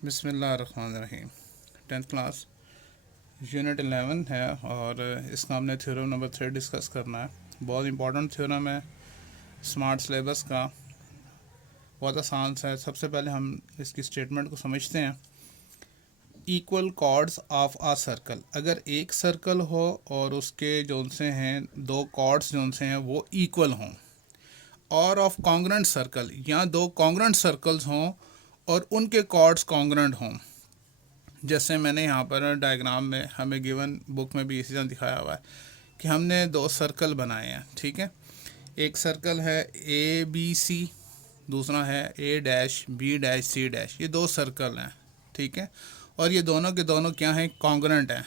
बिस्मिल्लाहिर्रहमानिर्रहीम। 10th class unit 11 है और इसका हमने थ्योरम नंबर 3 डिस्कस करना है। बहुत इंपॉर्टेंट थ्योरम है स्मार्ट सिलेबस का, बहुत आसान सा है। सबसे पहले हम इसकी स्टेटमेंट को समझते हैं। Equal chords of a circle, अगर एक सर्कल हो और उसके जोन से हैं दो कॉर्ड्स जोन से हैं वो इक्वल हों, और ऑफ कॉन्ग्रेंट सर्कल या दो कॉन्ग्रेंट सर्कल्स हों और उनके कॉर्ड्स कॉन्ग्रेंट हों। जैसे मैंने यहाँ पर डायग्राम में हमें गिवन बुक में भी इसी तरह दिखाया हुआ है कि हमने दो सर्कल बनाए हैं। ठीक है, एक सर्कल है ए बी सी, दूसरा है A dash B dash C dash. ये दो सर्कल हैं, ठीक है, और ये दोनों के दोनों क्या हैं, कॉन्ग्रेंट हैं।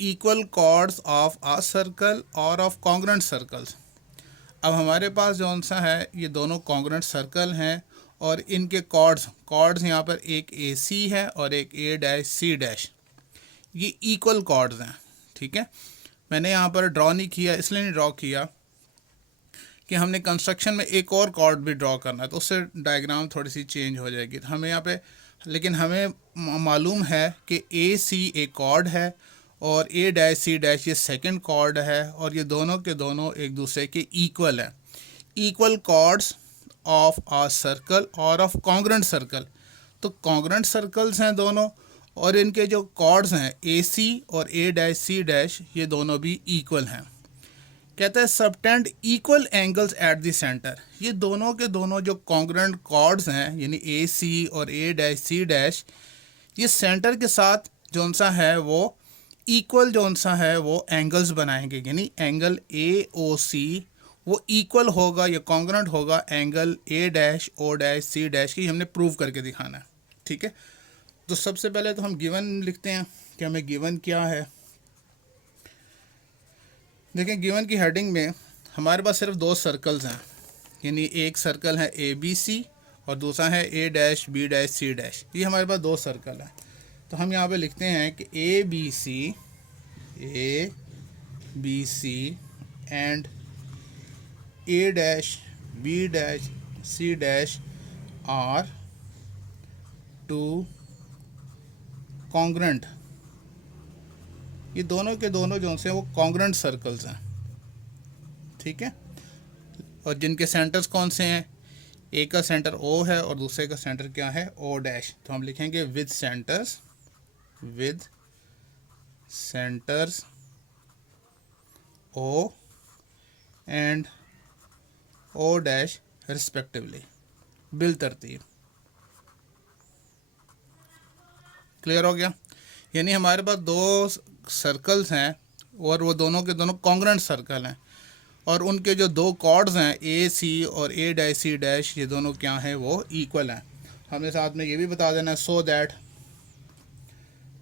Equal chords of a circle और ऑफ कॉन्ग्रेंट सर्कल्स। अब हमारे पास जौन सा है ये दोनों कॉन्ग्रेंट सर्कल हैं और इनके कॉर्ड्स यहाँ पर एक ए सी है और एक ए डैश सी डैश। ये इक्वल कॉर्ड्स हैं। ठीक है, मैंने यहाँ पर ड्रॉ नहीं किया, इसलिए नहीं ड्रॉ किया कि हमने कंस्ट्रक्शन में एक और कॉर्ड भी ड्रॉ करना है तो उससे डायग्राम थोड़ी सी चेंज हो जाएगी। तो हमें यहाँ पे, लेकिन हमें मालूम है कि ए सी एक कॉर्ड है और ए डैश सी डैश ये सेकंड कॉर्ड है और ये दोनों के दोनों एक दूसरे के इक्वल हैं। Equal chords of a circle और ऑफ कॉन्ग्रेंट सर्कल। तो कॉन्ग्रेंट सर्कल्स हैं दोनों और इनके जो कॉर्ड्स हैं ए सी और ए डैश सी डैश ये दोनों भी इक्वल हैं। कहता है subtend equal angles at the centre. ये दोनों के दोनों जो कॉन्ग्रेंट कॉर्ड्स हैं यानी ए सी और ए डैश सी डैश, ये सेंटर के साथ जौन सा है वो इक्वल जौन सा है वो एंगल्स बनाएंगे, यानी एंगल ए ओ सी वो इक्वल होगा या कॉन्ग्रेंट होगा angle A dash O dash C dash की। हमने प्रूव करके दिखाना है। ठीक है, तो सबसे पहले तो हम गिवन लिखते हैं कि हमें गिवन क्या है। देखें, गिवन की हेडिंग में हमारे पास सिर्फ दो सर्कल्स हैं, यानी एक सर्कल है ए बी सी और दूसरा है A dash B dash C dash. ये हमारे पास दो सर्कल हैं। तो हम यहाँ पे लिखते हैं कि A B C and A dash B dash C dash are two congruent. ये दोनों के दोनों जो से वो कॉन्ग्रेंट सर्कल्स हैं। ठीक है, और जिनके सेंटर्स कौन से हैं, एक का सेंटर ओ है और दूसरे का सेंटर क्या है, ओ डैश। तो हम लिखेंगे with centres O and O dash respectively, बिल तरतीब। क्लियर हो गया, यानी हमारे पास दो सर्कल्स हैं और वो दोनों के दोनों कॉन्ग्रेंट सर्कल हैं और उनके जो दो कॉर्ड्स हैं ए सी और ए डैश सी डैश ये दोनों क्या हैं, वो इक्वल हैं। हमने साथ में ये भी बता देना है सो दैट,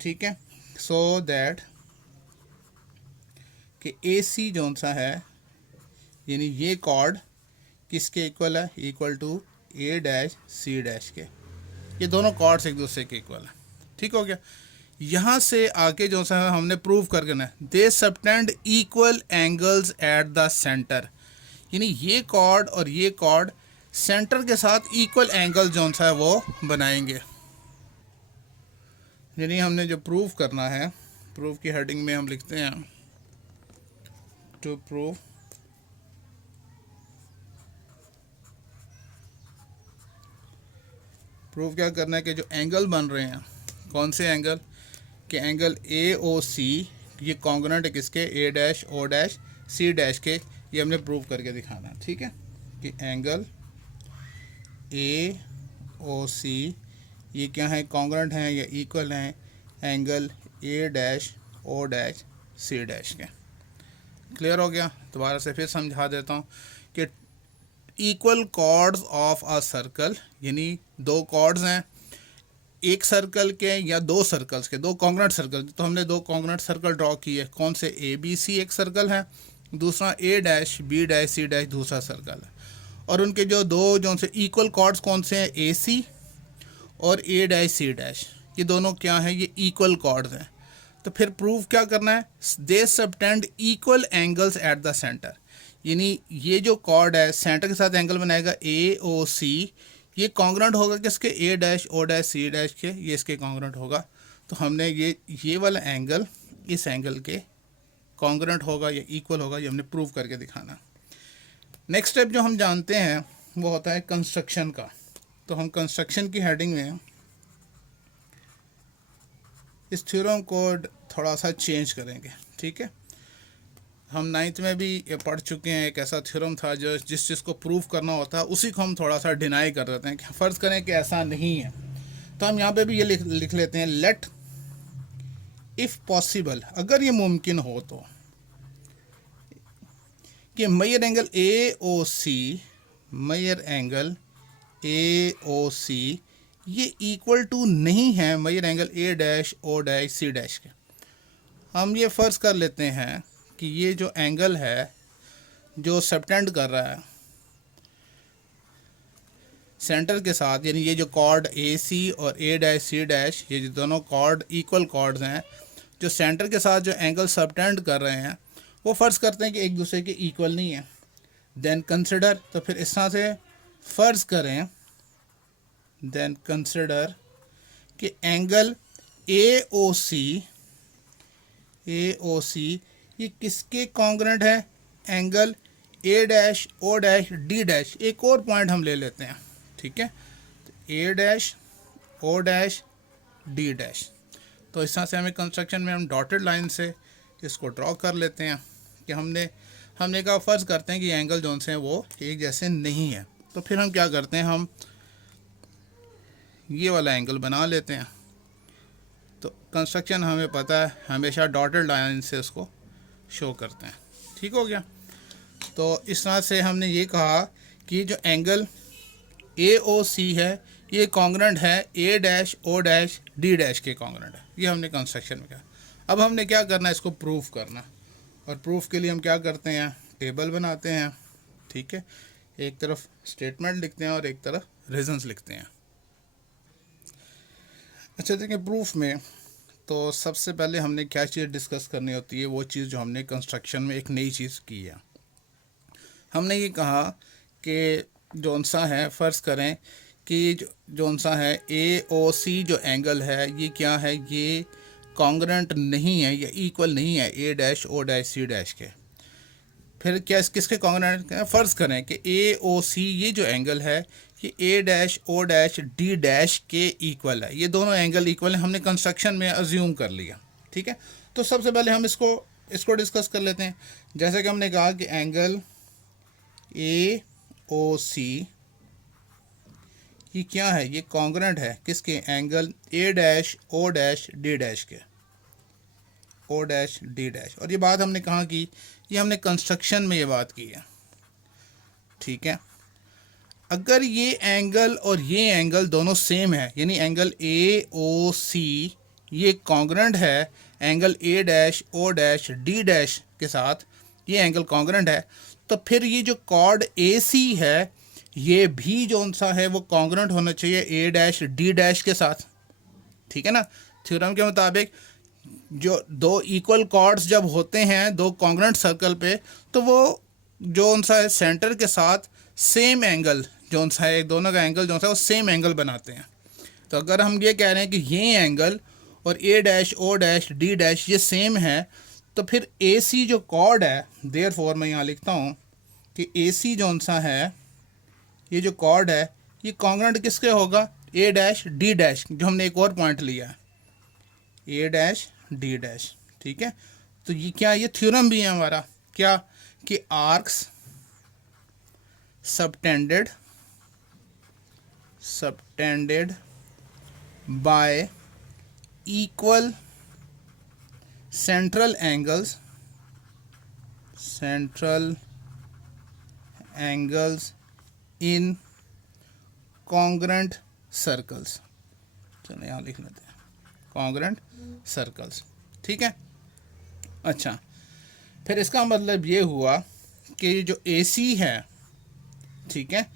ठीक है, सो दैट कि ए सी जौन सा है यानी ये कॉर्ड किसके इक्वल है, equal to A dash C dash के। ये दोनों कॉर्ड्स एक दूसरे के इक्वल हैं। ठीक हो गया, यहाँ से आके जो सा हमने प्रूव करके ना, they subtend equal angles at the centre, यानी ये कॉर्ड और ये कॉर्ड सेंटर के साथ इक्वल एंगल जो सा है वो बनाएंगे। यानी हमने जो प्रूव करना है, प्रूफ की हेडिंग में हम लिखते हैं टू प्रूव क्या करना है कि जो एंगल बन रहे हैं, कौन से एंगल के, एंगल ए ओ सी ये कॉन्ग्रेंट है किसके, A dash O dash C dash के। ये हमने प्रूव करके दिखाना है। ठीक है, कि एंगल ए ओ सी ये क्या है, कॉन्ग्रेंट हैं या इक्वल हैं angle A dash O dash C dash के। क्लियर हो गया, दोबारा से फिर समझा देता हूँ कि equal chords of a circle, यानी दो कॉर्ड्स हैं एक सर्कल के या दो सर्कल्स के, दो कॉन्ग्रेंट सर्कल। तो हमने दो कॉन्ग्रेंट सर्कल ड्रॉ किए, कौन से, ए बी सी एक सर्कल है, दूसरा A dash B dash C dash दूसरा सर्कल है, और उनके जो दो जो से इक्वल कॉर्ड्स कौन से हैं, ए सी और ए डैश सी डैश। ये दोनों क्या हैं, ये इक्वल कॉर्ड्स हैं। तो फिर प्रूफ क्या करना है, they subtend equal angles at the centre, यानी ये जो कॉर्ड है सेंटर के साथ एंगल बनाएगा ए ओ सी, ये कॉन्ग्रेंट होगा किसके, A dash O dash C dash के, ये इसके कॉन्ग्रेंट होगा। तो हमने ये वाला एंगल इस एंगल के कॉन्ग्रेंट होगा या इक्वल होगा, ये हमने प्रूव करके दिखाना। नेक्स्ट स्टेप जो हम जानते हैं वो होता है कंस्ट्रक्शन का। तो हम कंस्ट्रक्शन की हेडिंग में इस थ्योरम को थोड़ा सा चेंज करेंगे, ठीक है। हम 9th में भी ये पढ़ चुके हैं, एक ऐसा थ्योरम था जो जिस चीज़ को प्रूव करना होता है उसी को हम थोड़ा सा डिनाई कर देते हैं कि फ़र्ज़ करें कि ऐसा नहीं है। तो हम यहाँ पे भी ये लिख लेते हैं, लेट इफ़ पॉसिबल, अगर ये मुमकिन हो तो, कि major angle A O C ये इक्वल टू नहीं है major angle A dash O dash C dash के। हम ये फ़र्ज़ कर लेते हैं कि ये जो एंगल है जो सबटेंड कर रहा है सेंटर के साथ, यानी ये जो कॉर्ड ए सी और ए डैश सी डैश, ये जो दोनों कॉर्ड इक्वल कॉर्ड्स हैं, जो सेंटर के साथ जो एंगल सबटेंड कर रहे हैं, वो फ़र्ज़ करते हैं कि एक दूसरे के इक्वल नहीं है। देन कंसिडर, तो फिर इस तरह से फ़र्ज़ करें, देन कंसिडर कि एंगल ए ओ सी ये किसके कॉन्ग्रेंट है, angle A dash O dash D dash. एक और पॉइंट हम ले लेते हैं, ठीक है, A dash O dash D dash. तो इस तरह से हमें कंस्ट्रक्शन में हम डॉटेड लाइन से इसको ड्रॉ कर लेते हैं कि हमने कहा फ़र्ज़ करते हैं कि एंगल जोन से हैं वो एक जैसे नहीं है। तो फिर हम क्या करते हैं, हम ये वाला एंगल बना लेते हैं। तो कंस्ट्रक्शन हमें पता है हमेशा डॉटेड लाइन से उसको शो करते हैं, ठीक हो गया। तो इस तरह से हमने ये कहा कि जो एंगल ए ओ सी है ये कॉन्ग्रेंट है A dash O dash D dash के कॉन्ग्रेंट है। ये हमने कंस्ट्रक्शन में कहा। अब हमने क्या करना है, इसको प्रूफ करना, और प्रूफ के लिए हम क्या करते हैं, टेबल बनाते हैं, ठीक है। एक तरफ स्टेटमेंट लिखते हैं और एक तरफ रीजंस लिखते हैं। अच्छा देखिए, प्रूफ में तो सबसे पहले हमने क्या चीज़ डिस्कस करनी होती है, वो चीज़ जो हमने कंस्ट्रक्शन में एक नई चीज़ की है। हमने ये कहा कि जौन सा है, फ़र्ज़ करें कि जौन सा है ए ओ सी जो एंगल है ये क्या है, ये कॉन्ग्रेंट नहीं है या इक्वल नहीं है A dash O dash C dash के। फिर क्या किसके कॉन्ग्रेंट, फ़र्ज़ करें कि ए ओ सी ये जो एंगल है ये A dash O dash D dash के इक्वल है। ये दोनों एंगल इक्वल हैं, हमने कंस्ट्रक्शन में अज्यूम कर लिया, ठीक है। तो सबसे पहले हम इसको डिस्कस कर लेते हैं। जैसे कि हमने कहा कि एंगल ए ओ सी ये क्या है, ये कॉन्ग्रेंट है किसके, angle A dash O dash D dash के, ओ डैश डी डैश। और ये बात हमने कहा कि ये हमने कंस्ट्रक्शन में ये बात की है, ठीक है। अगर ये एंगल और ये एंगल दोनों सेम है, यानी एंगल ए ओ सी ये कॉन्ग्रेंट है angle A dash O dash D dash के साथ, ये एंगल कॉन्ग्रेंट है, तो फिर ये जो कॉर्ड ए सी है ये भी जौन सा है वो कॉन्ग्रेंट होना चाहिए ए डैश डी डैश के साथ, ठीक है ना। थ्योरम के मुताबिक जो दो इक्वल कॉर्ड्स जब होते हैं दो कॉन्ग्रेंट सर्कल पे, तो वो जौन सा है सेंटर के साथ सेम एंगल जौन सा है, दोनों का एंगल जौन सा है वो सेम एंगल बनाते हैं। तो अगर हम ये कह रहे हैं कि ये एंगल और A dash O dash D dash ये सेम है, तो फिर ए सी जो कॉर्ड है, देयरफॉर मैं यहाँ लिखता हूँ कि ए सी जौन सा है ये जो कॉर्ड है ये कॉन्ग्रेंट किसके होगा, ए डैश डी डैश, जो हमने एक और पॉइंट लिया है ए डैश डी डैश, ठीक है। तो ये क्या, ये थ्योरम भी है हमारा क्या, कि arcs subtended y equal central angles in congruent circles. चलो यहाँ लिख लेते हैं कॉन्ग्रेंट सर्कल्स, ठीक है। अच्छा, फिर इसका मतलब ये हुआ कि जो ए सी है, ठीक है,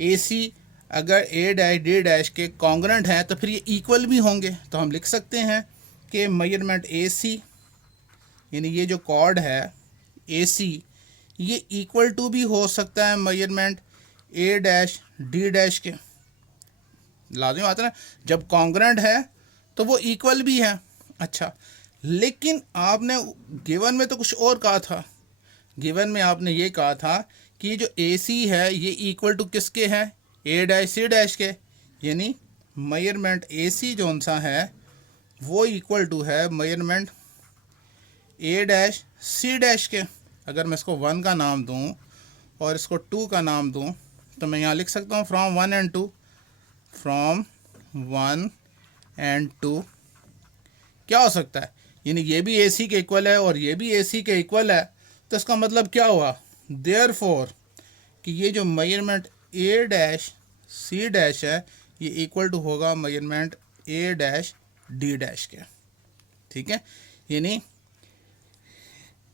ए सी अगर ए डैश डी डैश के कॉन्ग्रेंट हैं तो फिर ये इक्वल भी होंगे। तो हम लिख सकते हैं कि मेजरमेंट ए सी यानी ये जो कॉर्ड है ए सी ये इक्वल टू भी हो सकता है मेजरमेंट ए डैश डी डैश के, लाजिम बात है ना, जब कॉन्ग्रेंट है तो वो इक्वल भी है। अच्छा, लेकिन आपने गिवन में तो कुछ और कहा था। गिवन में आपने ये कहा था कि जो ए सी है ये इक्वल टू किसके है, ए डैश सी डैश के, यानी मेजरमेंट ए सी जो सा है वो इक्वल टू है मेजरमेंट ए डैश सी डैश के। अगर मैं इसको 1 का नाम दूं और इसको 2 का नाम दूं तो मैं यहाँ लिख सकता हूँ फ्रॉम 1 एंड 2, फ्रॉम 1 एंड 2 क्या हो सकता है, यानी ये भी ए सी के इक्वल है और ये भी ए सी के इक्वल है। तो इसका मतलब क्या हुआ, देयरफॉर कि ये जो मेजरमेंट ए डैश सी डैश है ये इक्वल टू होगा मेजरमेंट ए डैश डी डैश के। ठीक है, यानी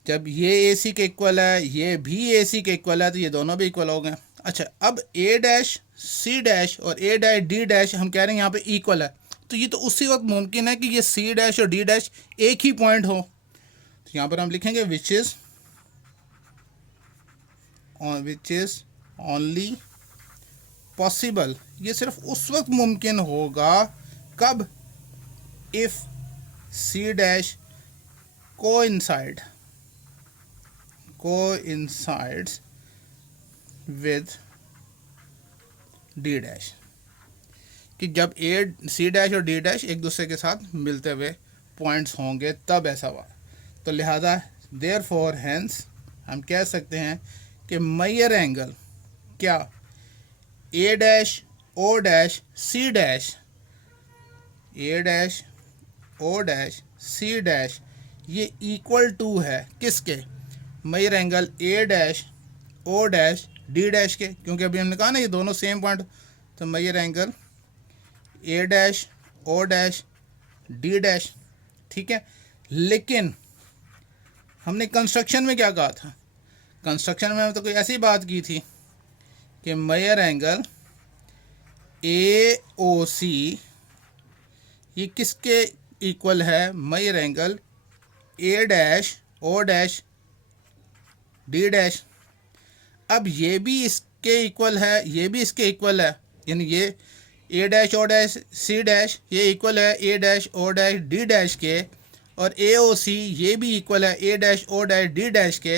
जब ये ए सी के इक्वल है ये भी ए सी के इक्वल है तो ये दोनों भी इक्वल हो गए। अच्छा, अब ए डैश सी डैश और ए डैश डी डैश हम कह रहे हैं यहाँ पे इक्वल है, तो ये तो उसी वक्त मुमकिन है कि ये सी डैश और डी डैश एक ही पॉइंट हो। तो यहाँ पर हम लिखेंगे विच इज़ ओनली पॉसिबल, ये सिर्फ उस वक्त मुमकिन होगा कब, if C dash coincides with D dash, कि जब ए सी डैश और डी डैश एक दूसरे के साथ मिलते हुए पॉइंट्स होंगे तब ऐसा हुआ। तो लिहाजा देयरफॉर हेंस हम कह सकते हैं कि मेजर एंगल क्या, A dash O dash C dash, A dash O dash C dash ये इक्वल टू है किसके, major angle A dash O dash D dash के, क्योंकि अभी हमने कहा ना ये दोनों सेम पॉइंट। तो major angle A dash O dash D dash. ठीक है, लेकिन हमने कंस्ट्रक्शन में क्या कहा था, कंस्ट्रक्शन में हम तो कोई ऐसी बात की थी कि major angle A O C ये किसके इक्वल है, major angle A dash O dash D dash. अब ये भी इसके इक्वल है ये भी इसके इक्वल है, यानी ये A dash O dash C dash ये इक्वल है A dash O dash D dash के, और ए ओ सी ये भी इक्वल है A dash O dash D dash के।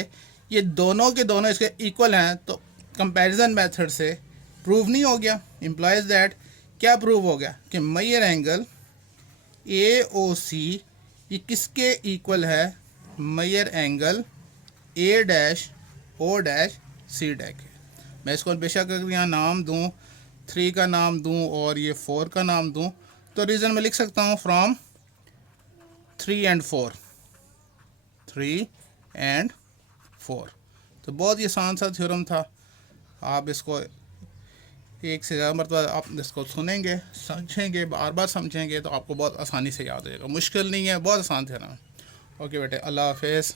ये दोनों के दोनों इसके इक्वल हैं, तो कंपैरिजन मेथड से प्रूव नहीं हो गया, इम्प्लाइज दैट क्या प्रूव हो गया कि major angle A O C ये किसके इक्वल है, major angle A dash O dash C dash के। मैं इसको बेशक अगर यहाँ नाम दूँ 3 का नाम दूँ और ये 4 का नाम दूँ तो रीज़न में लिख सकता हूँ फ्रॉम 3 and 4, 3 and 4। तो बहुत ही आसान सा थ्योरम था। आप इसको एक से ज़्यादा मरतबा आप इसको सुनेंगे समझेंगे बार बार समझेंगे तो आपको बहुत आसानी से याद हो जाएगा, मुश्किल नहीं है, बहुत आसान थ्योरम है। ओके बेटे, अल्लाह हाफिज़।